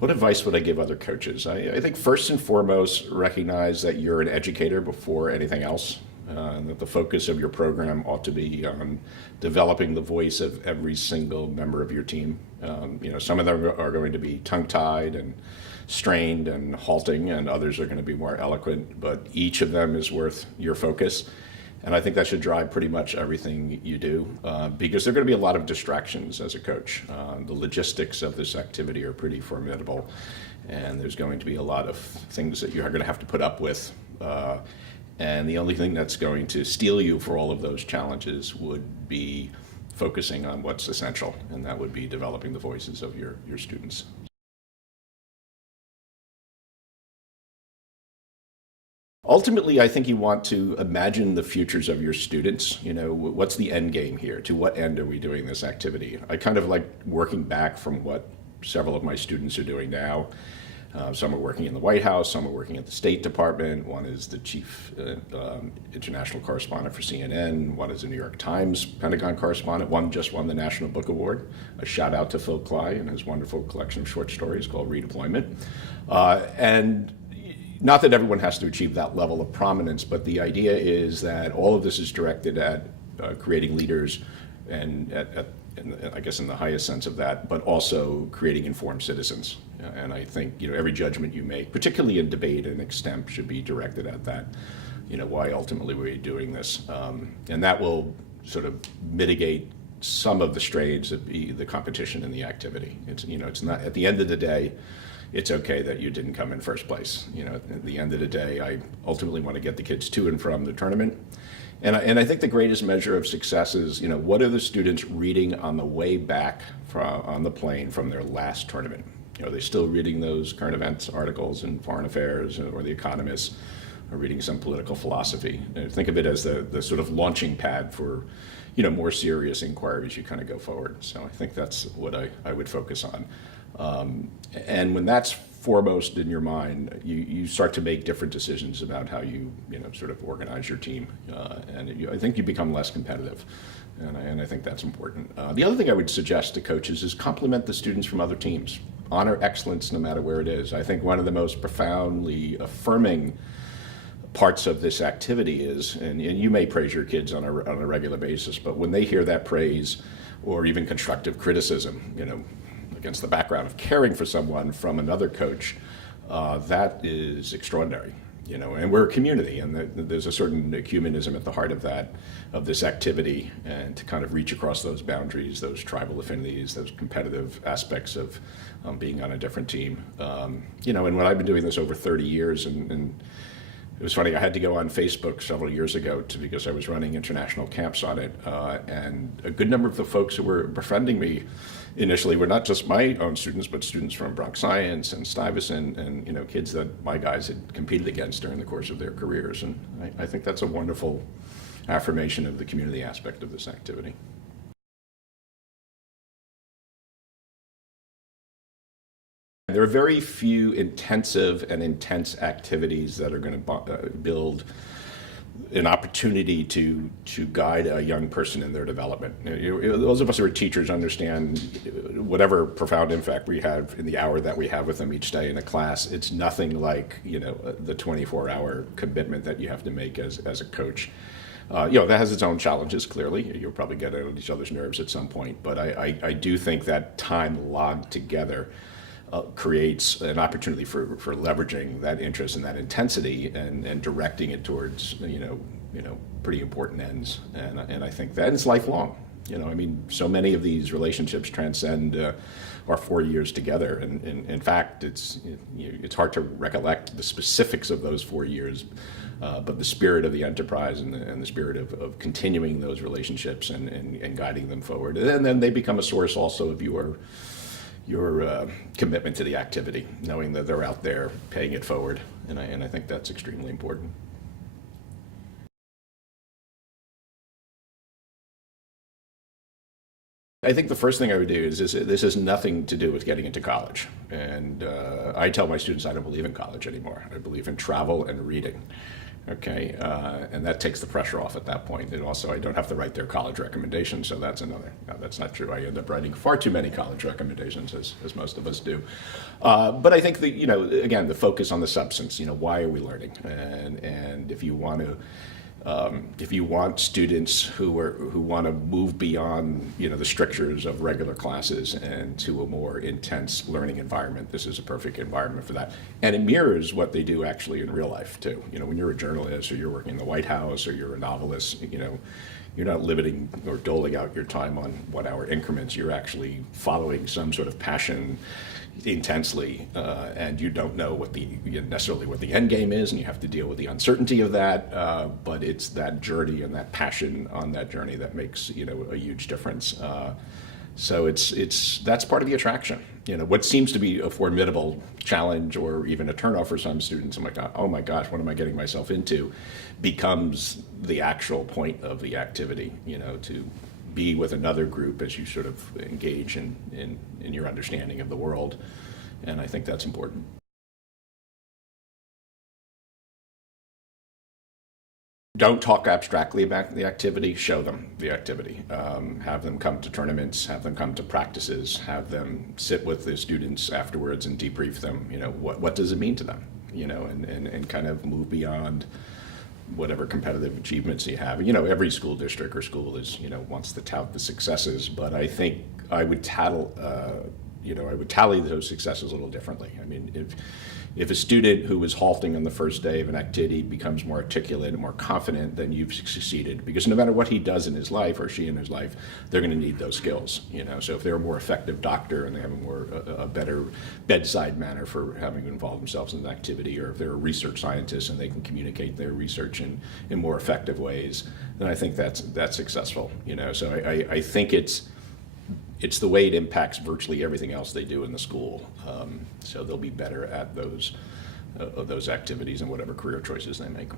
What advice would I give other coaches? I think first and foremost, recognize that you're an educator before anything else, and that the focus of your program ought to be on developing the voice of every single member of your team. Some of them are going to be tongue-tied and strained and halting, and others are going to be more eloquent, but each of them is worth your focus. And I think that should drive pretty much everything you do, because there are going to be a lot of distractions as a coach. The logistics of this activity are pretty formidable, and there's going to be a lot of things that you're going to have to put up with. And the only thing that's going to steel you for all of those challenges would be focusing on what's essential, and that would be developing the voices of your students. Ultimately, I think you want to imagine the futures of your students. What's the end game here? To what end are we doing this activity? I kind of like working back from what several of my students are doing now. Some are working in the White House, some are working at the State Department. One is the chief international correspondent for CNN. One is a New York Times Pentagon correspondent. One just won the National Book Award. A shout out to Phil Cly and his wonderful collection of short stories called Redeployment. And not that everyone has to achieve that level of prominence, but the idea is that all of this is directed at creating leaders, and I guess in the highest sense of that, but also creating informed citizens. And I think every judgment you make, particularly in debate and extemp, should be directed at that. Why ultimately we're doing this, and that will sort of mitigate some of the strains of the competition in the activity. It's not, at the end of the day, it's okay that you didn't come in first place. At the end of the day, I ultimately want to get the kids to and from the tournament. And I think the greatest measure of success is, what are the students reading on the way back on the plane from their last tournament? Are they still reading those current events articles in Foreign Affairs or The Economist, or reading some political philosophy? Think of it as the sort of launching pad for, more serious inquiries you kind of go forward. So I think that's what I would focus on. And when that's foremost in your mind, you start to make different decisions about how you sort of organize your team, and I think you become less competitive, and I think that's important. The other thing I would suggest to coaches is compliment the students from other teams. Honor excellence no matter where it is. I think one of the most profoundly affirming parts of this activity is, and you may praise your kids on a regular basis, but when they hear that praise or even constructive criticism, against the background of caring for someone from another coach, that is extraordinary. And we're a community, and there's a certain ecumenism at the heart of this activity, and to kind of reach across those boundaries, those tribal affinities, those competitive aspects of being on a different team. And when I've been doing this over 30 years, and it was funny, I had to go on Facebook several years ago because I was running international camps on it, and a good number of the folks who were befriending me initially were not just my own students, but students from Bronx Science and Stuyvesant, and kids that my guys had competed against during the course of their careers. And I think that's a wonderful affirmation of the community aspect of this activity. There are very few intensive and intense activities that are going to build an opportunity to guide a young person in their development. Those of us who are teachers understand whatever profound impact we have in the hour that we have with them each day in a class. It's nothing like the 24-hour commitment that you have to make as a coach. That has its own challenges, clearly. You'll probably get on each other's nerves at some point, but I do think that time logged together creates an opportunity for leveraging that interest and that intensity and directing it towards pretty important ends, and I think that is lifelong. So many of these relationships transcend our 4 years together, and in fact it's hard to recollect the specifics of those 4 years, but the spirit of the enterprise and the spirit of continuing those relationships and guiding them forward, and then they become a source also of your commitment to the activity, knowing that they're out there paying it forward, and I think that's extremely important. I think the first thing I would do is this has nothing to do with getting into college, and I tell my students I don't believe in college anymore. I believe in travel and reading. Okay, and that takes the pressure off at that point. And also, I don't have to write their college recommendations, so that's another. No, that's not true. I end up writing far too many college recommendations, as most of us do. But I think that, again, the focus on the substance. Why are we learning? And if you want students who want to move beyond the strictures of regular classes and to a more intense learning environment, this is a perfect environment for that. And it mirrors what they do actually in real life too. When you're a journalist or you're working in the White House or you're a novelist, you're not limiting or doling out your time on 1 hour increments. You're actually following some sort of passion intensely, and you don't know necessarily what the end game is, and you have to deal with the uncertainty of that. But it's that journey and that passion on that journey that makes a huge difference. So that's part of the attraction. What seems to be a formidable challenge or even a turnoff for some students, I'm like, oh my gosh, what am I getting myself into, becomes the actual point of the activity. To be with another group as you sort of engage in your understanding of the world. And I think that's important. Don't talk abstractly about the activity, show them the activity. Have them come to tournaments, have them come to practices, have them sit with the students afterwards and debrief them. What does it mean to them? And kind of move beyond whatever competitive achievements you have. Every school district or school wants to tout the successes, but I think I would tally those successes a little differently. I mean, if a student who is halting on the first day of an activity becomes more articulate and more confident, then you've succeeded. Because no matter what he does in his life or she in his life, they're going to need those skills. So if they're a more effective doctor and they have a better bedside manner for having to involve themselves in an activity, or if they're a research scientist and they can communicate their research in more effective ways, then I think that's successful. So I think it's the way it impacts virtually everything else they do in the school. So they'll be better at those activities and whatever career choices they make.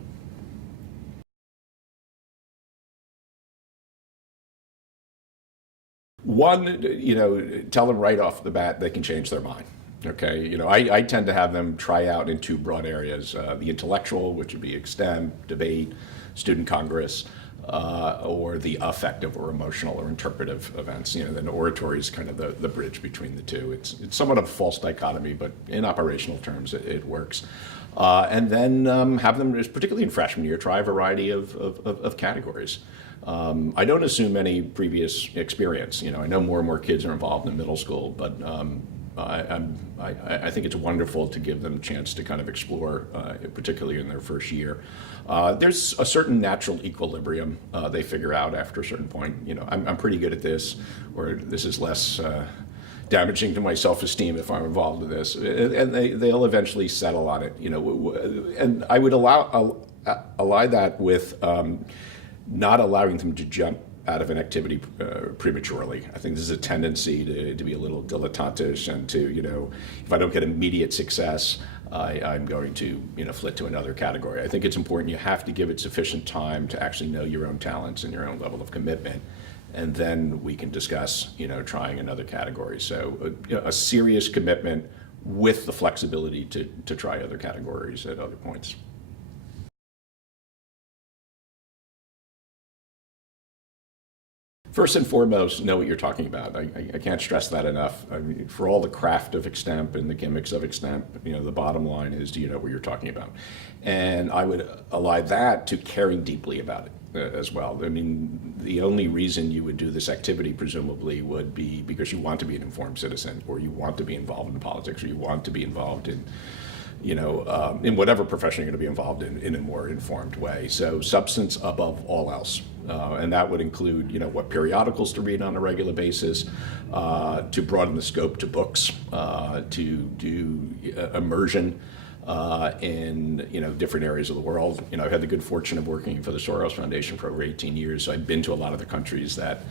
One, tell them right off the bat they can change their mind. Okay, I tend to have them try out in two broad areas: the intellectual, which would be extem, debate, student congress, or the affective or emotional or interpretive events. Then oratory is kind of the bridge between the two. It's somewhat of a false dichotomy, but in operational terms, it works. And then have them, particularly in freshman year, try a variety of categories. I don't assume any previous experience. I know more and more kids are involved in middle school, but I think it's wonderful to give them a chance to kind of explore, particularly in their first year. There's a certain natural equilibrium they figure out after a certain point. I'm pretty good at this, or this is less damaging to my self-esteem if I'm involved in this, and they'll eventually settle on it. And I would ally that with not allowing them to jump out of an activity prematurely. I think there's a tendency to be a little dilettantish and to, if I don't get immediate success, I'm going to, flit to another category. I think it's important. You have to give it sufficient time to actually know your own talents and your own level of commitment. And then we can discuss, trying another category. So a serious commitment with the flexibility to try other categories at other points. First and foremost, know what you're talking about. I can't stress that enough. I mean, for all the craft of extemp and the gimmicks of extemp, the bottom line is, do you know what you're talking about? And I would ally that to caring deeply about it as well. I mean, the only reason you would do this activity, presumably, would be because you want to be an informed citizen, or you want to be involved in politics, or you want to be involved in in whatever profession you're going to be involved in a more informed way. So substance above all else. And that would include, what periodicals to read on a regular basis, to broaden the scope to books, to do immersion in different areas of the world. I've had the good fortune of working for the Soros Foundation for over 18 years. So I've been to a lot of the countries that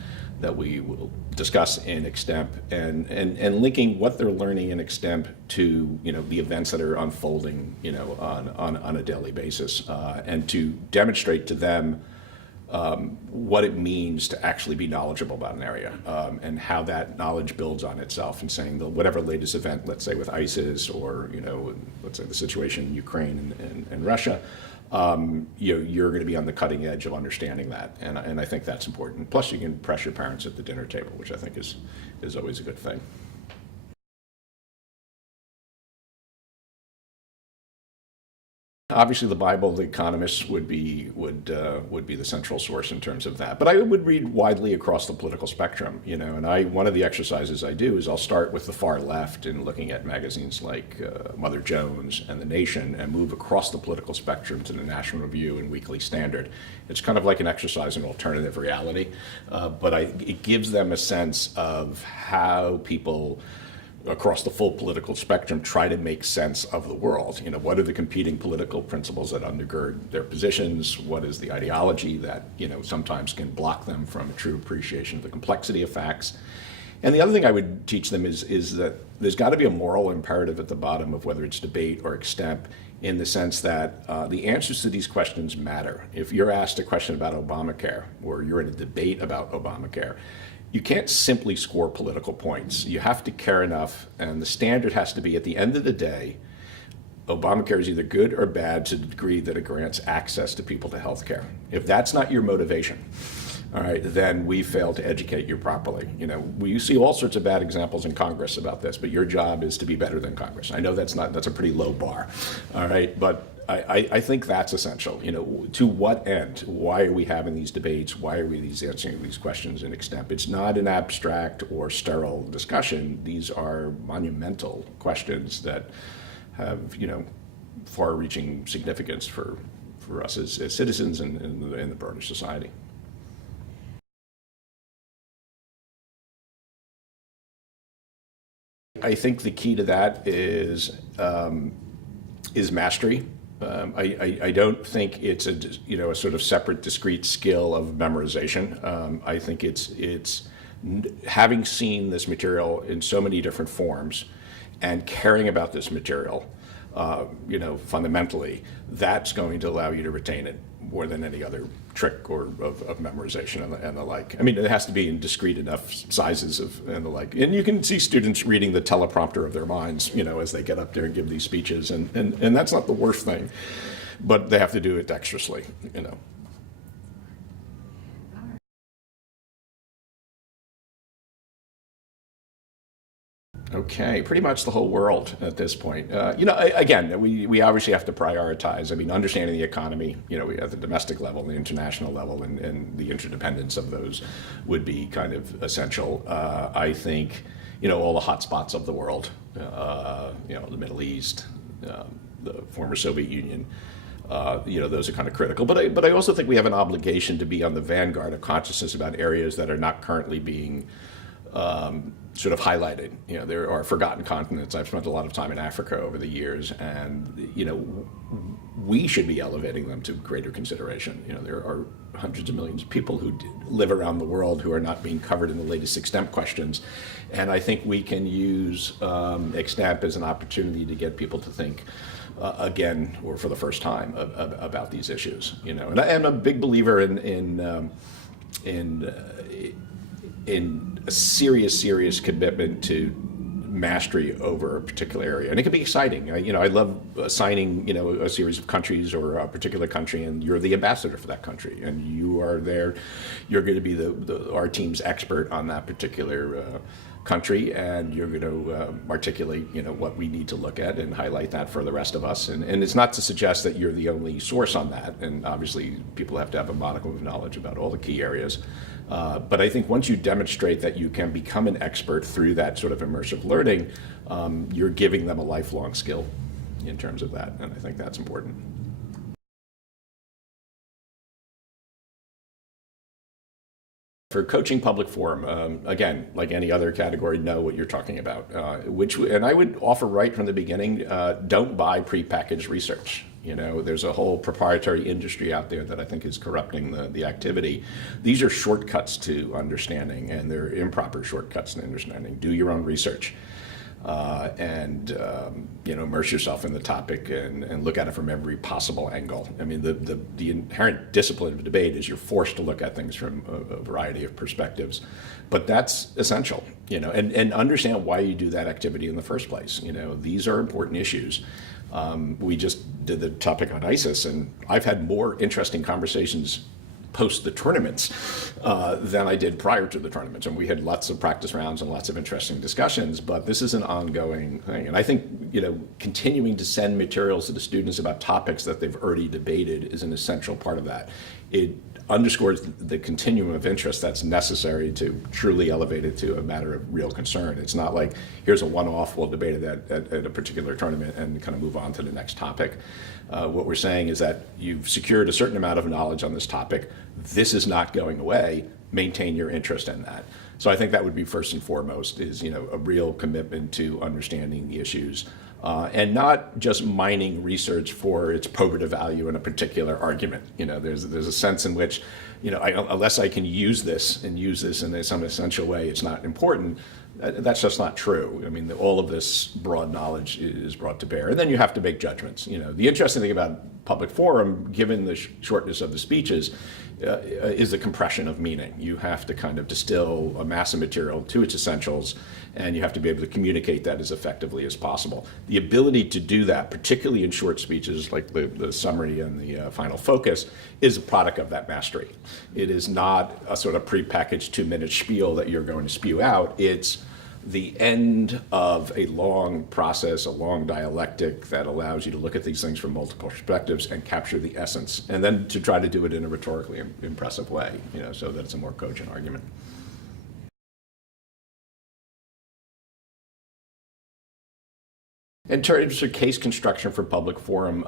we will discuss in extemp, and linking what they're learning in extemp to the events that are unfolding on a daily basis, and to demonstrate to them what it means to actually be knowledgeable about an area, and how that knowledge builds on itself, and saying that whatever latest event, let's say with ISIS, or let's say the situation in Ukraine and Russia, you're going to be on the cutting edge of understanding that, and I think that's important. Plus, you can pressure parents at the dinner table, which I think is always a good thing. Obviously, the Bible, the economists would be the central source in terms of that. But I would read widely across the political spectrum, and one of the exercises I do is I'll start with the far left and looking at magazines like Mother Jones and The Nation, and move across the political spectrum to the National Review and Weekly Standard. It's kind of like an exercise in alternative reality, but it gives them a sense of how people across the full political spectrum try to make sense of the world. What are the competing political principles that undergird their positions? What is the ideology that, sometimes can block them from a true appreciation of the complexity of facts? And the other thing I would teach them is that there's got to be a moral imperative at the bottom of whether it's debate or extemp, in the sense that the answers to these questions matter. If you're asked a question about Obamacare, or you're in a debate about Obamacare, you can't simply score political points. You have to care enough, and the standard has to be, at the end of the day, Obamacare is either good or bad to the degree that it grants access to people to health care. If that's not your motivation, all right, then we fail to educate you properly. We see all sorts of bad examples in Congress about this, but your job is to be better than Congress. I know that's a pretty low bar, all right, but I think that's essential. To what end? Why are we having these debates? Why are we answering these questions in extemp? It's not an abstract or sterile discussion. These are monumental questions that have, far-reaching significance for us as citizens and in the broader society. I think the key to that is mastery. I don't think it's a sort of separate, discrete skill of memorization. I think it's having seen this material in so many different forms and caring about this material, fundamentally, that's going to allow you to retain it more than any other trick of memorization and the like. I mean, it has to be in discrete enough sizes and the like. And you can see students reading the teleprompter of their minds, as they get up there and give these speeches. And that's not the worst thing, but they have to do it dexterously. Okay, pretty much the whole world at this point. Again, we obviously have to prioritize. I mean, understanding the economy, we have the domestic level, the international level, and the interdependence of those would be kind of essential. I think, all the hot spots of the world, the Middle East, the former Soviet Union, those are kind of critical. But I also think we have an obligation to be on the vanguard of consciousness about areas that are not currently being sort of highlighted. There are forgotten continents. I've spent a lot of time in Africa over the years, and we should be elevating them to greater consideration. There are hundreds of millions of people who live around the world who are not being covered in the latest extemp questions, and I think we can use extemp as an opportunity to get people to think again, or for the first time, about these issues. And I'm a big believer in a serious commitment to mastery over a particular area. And it can be exciting. I love assigning, a series of countries or a particular country, and you're the ambassador for that country. And you are there, you're going to be our team's expert on that particular country, and you're going to articulate, what we need to look at and highlight that for the rest of us. And it's not to suggest that you're the only source on that. And obviously, people have to have a modicum of knowledge about all the key areas. But I think once you demonstrate that you can become an expert through that sort of immersive learning, you're giving them a lifelong skill in terms of that. And I think that's important. For coaching public forum, again, like any other category, know what you're talking about. And I would offer right from the beginning, don't buy prepackaged research. There's a whole proprietary industry out there that I think is corrupting the activity. These are shortcuts to understanding, and they're improper shortcuts to understanding. Do your own research. And immerse yourself in the topic and look at it from every possible angle. I mean, the inherent discipline of debate is you're forced to look at things from a variety of perspectives, but that's essential. And understand why you do that activity in the first place. These are important issues. We just did the topic on ISIS, and I've had more interesting conversations post the tournaments than I did prior to the tournaments. And we had lots of practice rounds and lots of interesting discussions, but this is an ongoing thing. And I think, continuing to send materials to the students about topics that they've already debated is an essential part of that. It underscores the continuum of interest that's necessary to truly elevate it to a matter of real concern. It's not like, here's a one-off, we'll debate it at a particular tournament and kind of move on to the next topic. What we're saying is that you've secured a certain amount of knowledge on this topic. This is not going away. Maintain your interest in that. So I think that would be first and foremost is, a real commitment to understanding the issues and not just mining research for its probative value in a particular argument. There's a sense in which, unless I can use this in some essential way, it's not important. That's just not true. I mean, all of this broad knowledge is brought to bear. And then you have to make judgments. The interesting thing about public forum, given the shortness of the speeches, is the compression of meaning. You have to kind of distill a mass of material to its essentials, and you have to be able to communicate that as effectively as possible. The ability to do that, particularly in short speeches like the summary and the final focus, is a product of that mastery. It is not a sort of prepackaged 2-minute spiel that you're going to spew out. It's the end of a long process, a long dialectic that allows you to look at these things from multiple perspectives and capture the essence, and then to try to do it in a rhetorically impressive way, so that it's a more cogent argument. In terms of case construction for public forum,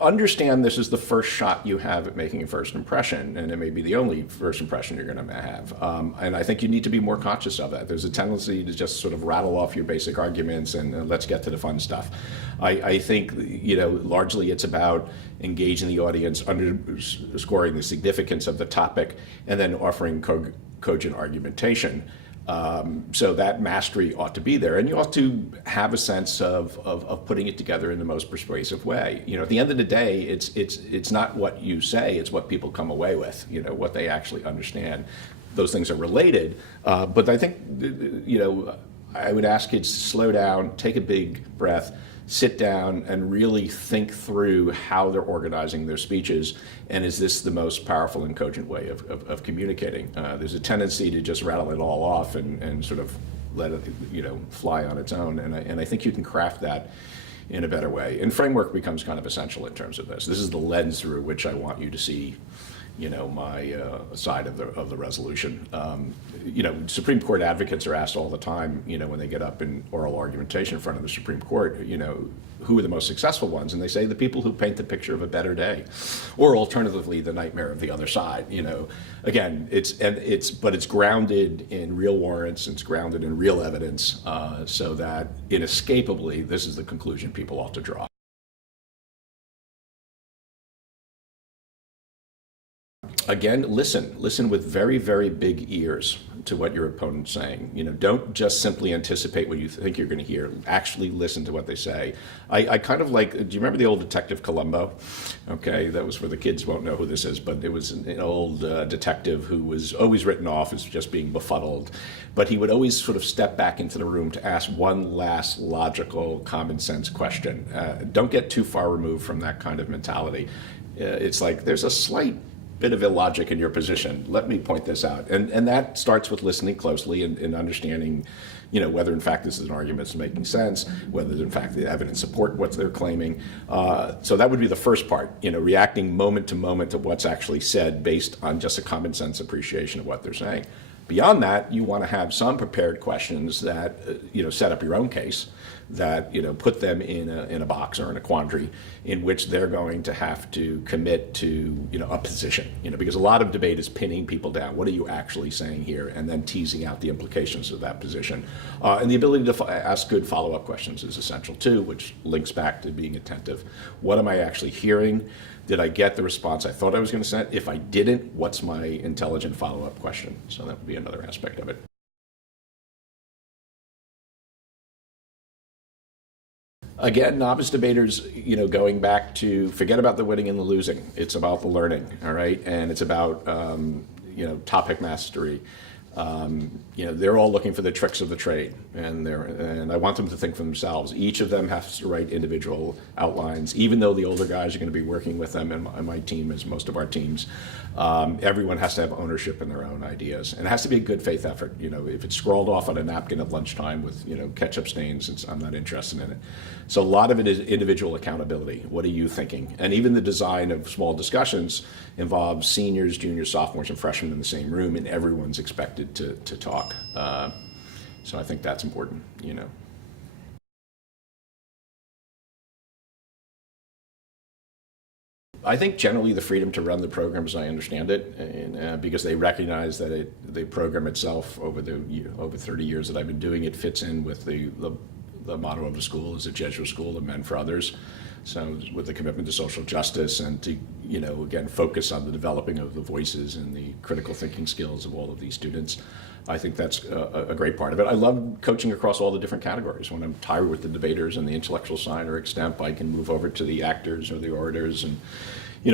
understand this is the first shot you have at making a first impression, and it may be the only first impression you're going to have. And I think you need to be more conscious of that. There's a tendency to just sort of rattle off your basic arguments and let's get to the fun stuff. I think, largely it's about engaging the audience, underscoring the significance of the topic, and then offering cogent argumentation. So that mastery ought to be there, and you ought to have a sense of putting it together in the most persuasive way. At the end of the day, it's not what you say; it's what people come away with. What they actually understand. Those things are related, but I think I would ask kids to slow down, take a big breath, sit down and really think through how they're organizing their speeches, and is this the most powerful and cogent way of communicating? There's a tendency to just rattle it all off and sort of let it fly on its own, and I think you can craft that in a better way. And framework becomes kind of essential in terms of this. This is the lens through which I want you to see my side of the resolution. Supreme Court advocates are asked all the time, when they get up in oral argumentation in front of the Supreme Court, who are the most successful ones? And they say the people who paint the picture of a better day, or alternatively, the nightmare of the other side. Again, it's grounded in real warrants, it's grounded in real evidence, so that inescapably, this is the conclusion people ought to draw. Again, listen with very, very big ears to what your opponent's saying. Don't just simply anticipate what you think you're going to hear. Actually listen to what they say. I kind of like, do you remember the old Detective Columbo? Okay, that was for the kids won't know who this is, but it was an old detective who was always written off as just being befuddled. But he would always sort of step back into the room to ask one last logical, common sense question. Don't get too far removed from that kind of mentality. It's like, there's a slight bit of illogic in your position. Let me point this out. And that starts with listening closely and understanding, whether in fact this is an argument that's making sense, whether in fact the evidence support what they're claiming. So that would be the first part, reacting moment to moment to what's actually said based on just a common sense appreciation of what they're saying. Beyond that, you want to have some prepared questions that, set up your own case, that, put them in a box or in a quandary in which they're going to have to commit to, a position, because a lot of debate is pinning people down. What are you actually saying here? And then teasing out the implications of that position. And the ability to ask good follow-up questions is essential too, which links back to being attentive. What am I actually hearing? Did I get the response I thought I was going to get? If I didn't, what's my intelligent follow-up question? So that would be another aspect of it. Again, novice debaters, going back to forget about the winning and the losing. It's about the learning, all right? And it's about, topic mastery. They're all looking for the tricks of the trade, and I want them to think for themselves. Each of them has to write individual outlines, even though the older guys are going to be working with them, and my team, as most of our teams, everyone has to have ownership in their own ideas, and it has to be a good faith effort. If it's scrawled off on a napkin at lunchtime with ketchup stains, I'm not interested in it. So a lot of it is individual accountability. What are you thinking? And even the design of small discussions involves seniors, juniors, sophomores, and freshmen in the same room, and everyone's expected to talk. So I think that's important. I think generally the freedom to run the program as I understand it, and because they recognize that the program itself over 30 years that I've been doing it fits in with the motto of the school is a Jesuit school of men for others. So with the commitment to social justice and to, again, focus on the developing of the voices and the critical thinking skills of all of these students, I think that's a great part of it. I love coaching across all the different categories. When I'm tired with the debaters and the intellectual side or extemp, I can move over to the actors or the orators. And,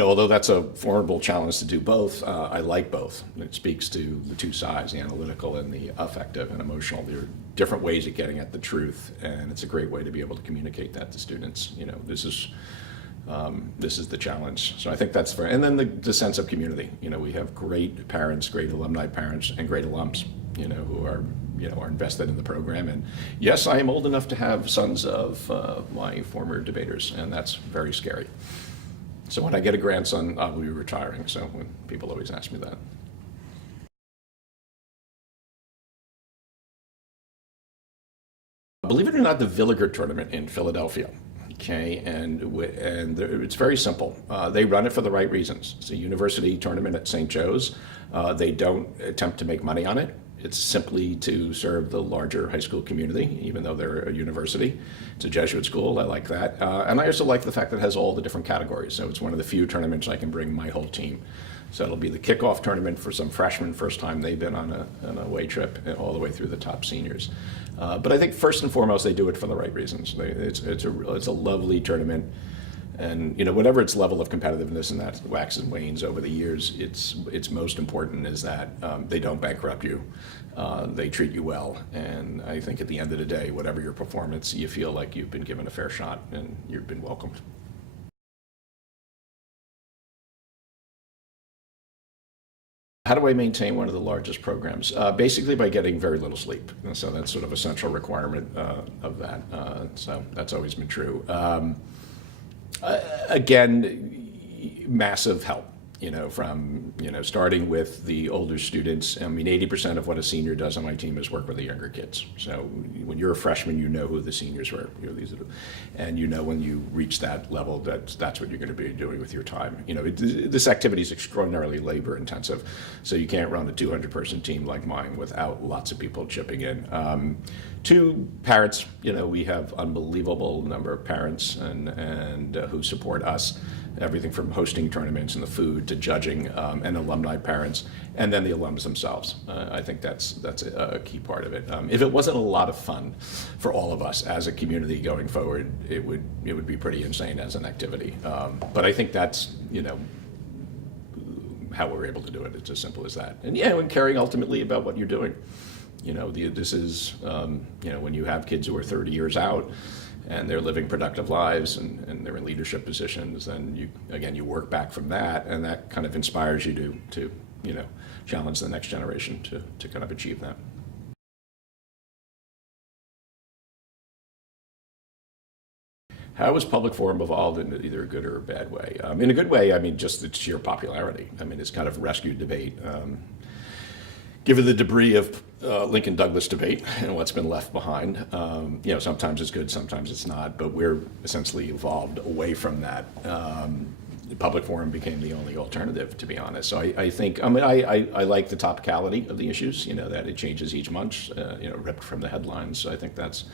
although that's a formidable challenge to do both, I like both. It speaks to the two sides, the analytical and the affective and emotional. There are different ways of getting at the truth, and it's a great way to be able to communicate that to students. This is the challenge. So I think that's fair. And then the sense of community. We have great parents, great alumni parents, and great alums, who are invested in the program. And yes, I am old enough to have sons of my former debaters, and that's very scary. So when I get a grandson, I will be retiring. So when people always ask me that. Believe it or not, the Villiger tournament in Philadelphia. Okay, and it's very simple. They run it for the right reasons. It's a university tournament at St. Joe's. They don't attempt to make money on it. It's simply to serve the larger high school community, even though they're a university. It's a Jesuit school. I like that. And I also like the fact that it has all the different categories. So it's one of the few tournaments I can bring my whole team. So it'll be the kickoff tournament for some freshmen, first time they've been on an away trip, all the way through the top seniors. But I think first and foremost, they do it for the right reasons. It's a lovely tournament. And whatever its level of competitiveness and that waxes and wanes over the years, its most important is that they don't bankrupt you, they treat you well, and I think at the end of the day, whatever your performance, you feel like you've been given a fair shot and you've been welcomed. How do I maintain one of the largest programs? Basically by getting very little sleep. And so that's sort of a central requirement of that. So that's always been true. Again, massive help, from, starting with the older students. I mean, 80% of what a senior does on my team is work with the younger kids. So when you're a freshman, you know who the seniors were, and when you reach that level, that's what you're going to be doing with your time. This activity is extraordinarily labor intensive, so you can't run a 200-person team like mine without lots of people chipping in. Two, parents, we have unbelievable number of parents and who support us. Everything from hosting tournaments and the food to judging, and alumni parents, and then the alums themselves. I think that's a key part of it. If it wasn't a lot of fun for all of us as a community going forward, it would be pretty insane as an activity. But I think that's how we're able to do it. It's as simple as that. And and caring ultimately about what you're doing. This is when you have kids who are 30 years out, and they're living productive lives and they're in leadership positions, then you work back from that, and that kind of inspires you to challenge the next generation to kind of achieve that. How has public forum evolved in either a good or a bad way? In a good way, I mean, just its sheer popularity. I mean, it's kind of rescued debate. Given the debris of Lincoln-Douglas debate and what's been left behind, sometimes it's good, sometimes it's not, but we're essentially evolved away from that. The public forum became the only alternative, to be honest. So I think, I like the topicality of the issues, that it changes each month, ripped from the headlines. So I think that's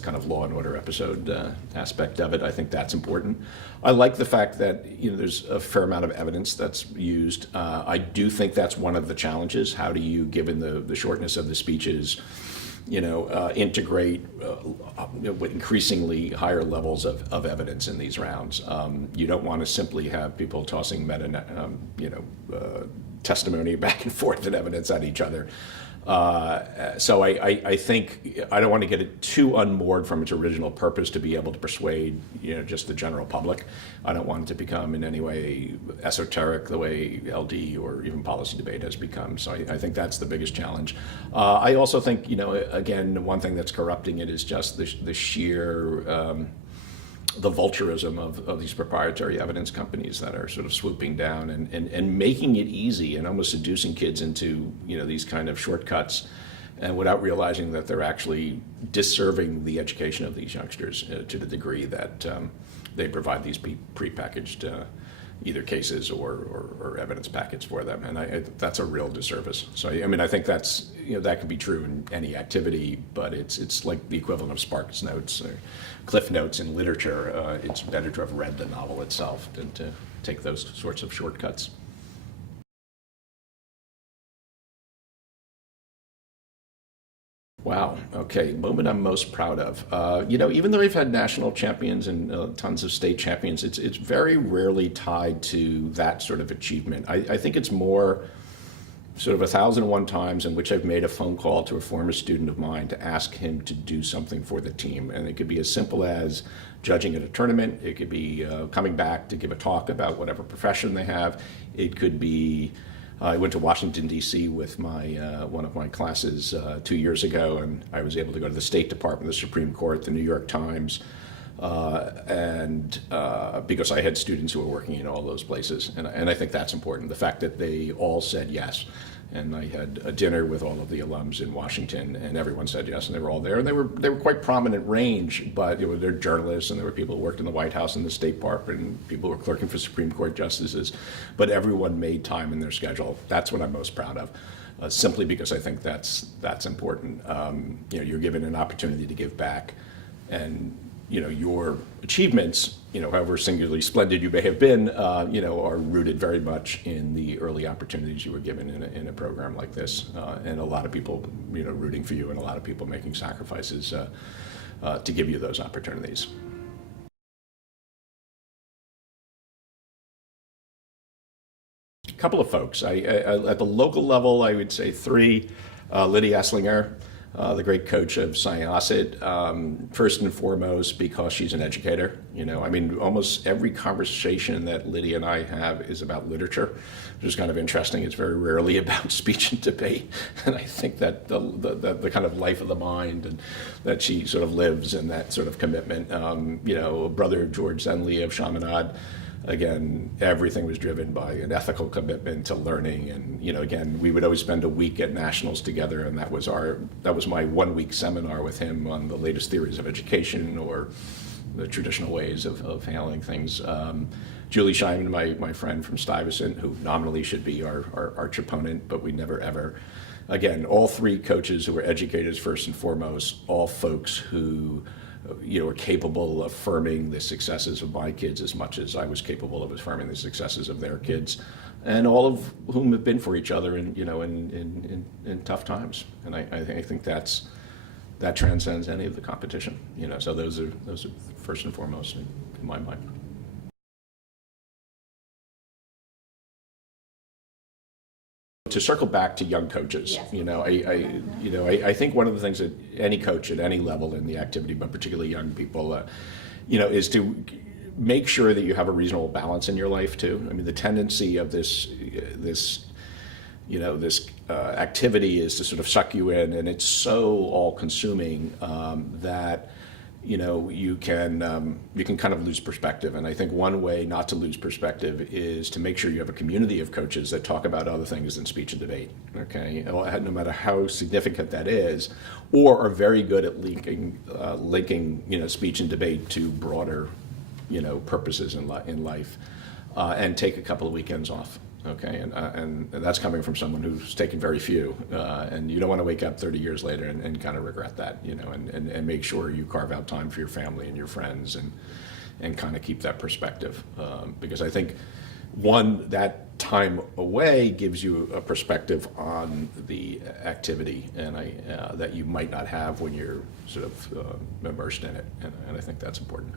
kind of Law and Order episode aspect of it. I think that's important. I like the fact that there's a fair amount of evidence that's used. I do think that's one of the challenges. How do you, given the shortness of the speeches, integrate with increasingly higher levels of evidence in these rounds? You don't want to simply have people tossing testimony back and forth and evidence at each other. So I think I don't want to get it too unmoored from its original purpose to be able to persuade, just the general public. I don't want it to become in any way esoteric the way LD or even policy debate has become. So I think that's the biggest challenge. I also think, again, one thing that's corrupting it is just the sheer the vulturism of these proprietary evidence companies that are sort of swooping down and making it easy and almost seducing kids into these kind of shortcuts, and without realizing that they're actually disserving the education of these youngsters to the degree that they provide these prepackaged either cases or evidence packets for them, and that's a real disservice. So I think that's that could be true in any activity, but it's like the equivalent of Sparks Notes or Cliff Notes in literature. It's better to have read the novel itself than to take those sorts of shortcuts. Wow. Okay. Moment I'm most proud of. Even though we've had national champions and tons of state champions, it's very rarely tied to that sort of achievement. I think it's more sort of 1,001 times in which I've made a phone call to a former student of mine to ask him to do something for the team. And it could be as simple as judging at a tournament. It could be coming back to give a talk about whatever profession they have. It could be I went to Washington, D.C. with one of my classes 2 years ago, and I was able to go to the State Department, the Supreme Court, the New York Times, and because I had students who were working in all those places. And I think that's important, the fact that they all said yes. And I had a dinner with all of the alums in Washington, and everyone said yes, and they were all there. And they were quite prominent range, but they're journalists, and there were people who worked in the White House and the State Department, and people who were clerking for Supreme Court justices. But everyone made time in their schedule. That's what I'm most proud of, simply because I think that's important. You're given an opportunity to give back, and your achievements, however singularly splendid you may have been, are rooted very much in the early opportunities you were given in a program like this, and a lot of people, rooting for you, and a lot of people making sacrifices to give you those opportunities. A couple of folks. At the local level, I would say three. Lydia Esslinger, the great coach of Syosset, first and foremost because she's an educator. Almost every conversation that Lydia and I have is about literature, which is kind of interesting. It's very rarely about speech and debate, and I think that the kind of life of the mind and that she sort of lives, and that sort of commitment. Brother George Zenley of Chaminade. Again, everything was driven by an ethical commitment to learning, and again, we would always spend a week at nationals together, and that was my 1 week seminar with him on the latest theories of education or the traditional ways of handling things. Julie Scheinman, my friend from Stuyvesant, who nominally should be our arch opponent, but we never ever. Again, all three coaches who were educators first and foremost, all folks who are capable of affirming the successes of my kids as much as I was capable of affirming the successes of their kids, and all of whom have been for each other in tough times. And I think that transcends any of the competition. So those are first and foremost in my mind. To circle back to young coaches, yes. I think one of the things that any coach at any level in the activity, but particularly young people, is to make sure that you have a reasonable balance in your life too. The tendency of this activity is to sort of suck you in, and it's so all-consuming that you can kind of lose perspective. And I think one way not to lose perspective is to make sure you have a community of coaches that talk about other things than speech and debate, okay? No matter how significant that is, or are very good at linking speech and debate to broader, purposes in life, and take a couple of weekends off. Okay, and that's coming from someone who's taken very few, and you don't want to wake up 30 years later and kind of regret that, and make sure you carve out time for your family and your friends, and kind of keep that perspective, because I think that time away gives you a perspective on the activity, and that you might not have when you're sort of immersed in it, and I think that's important.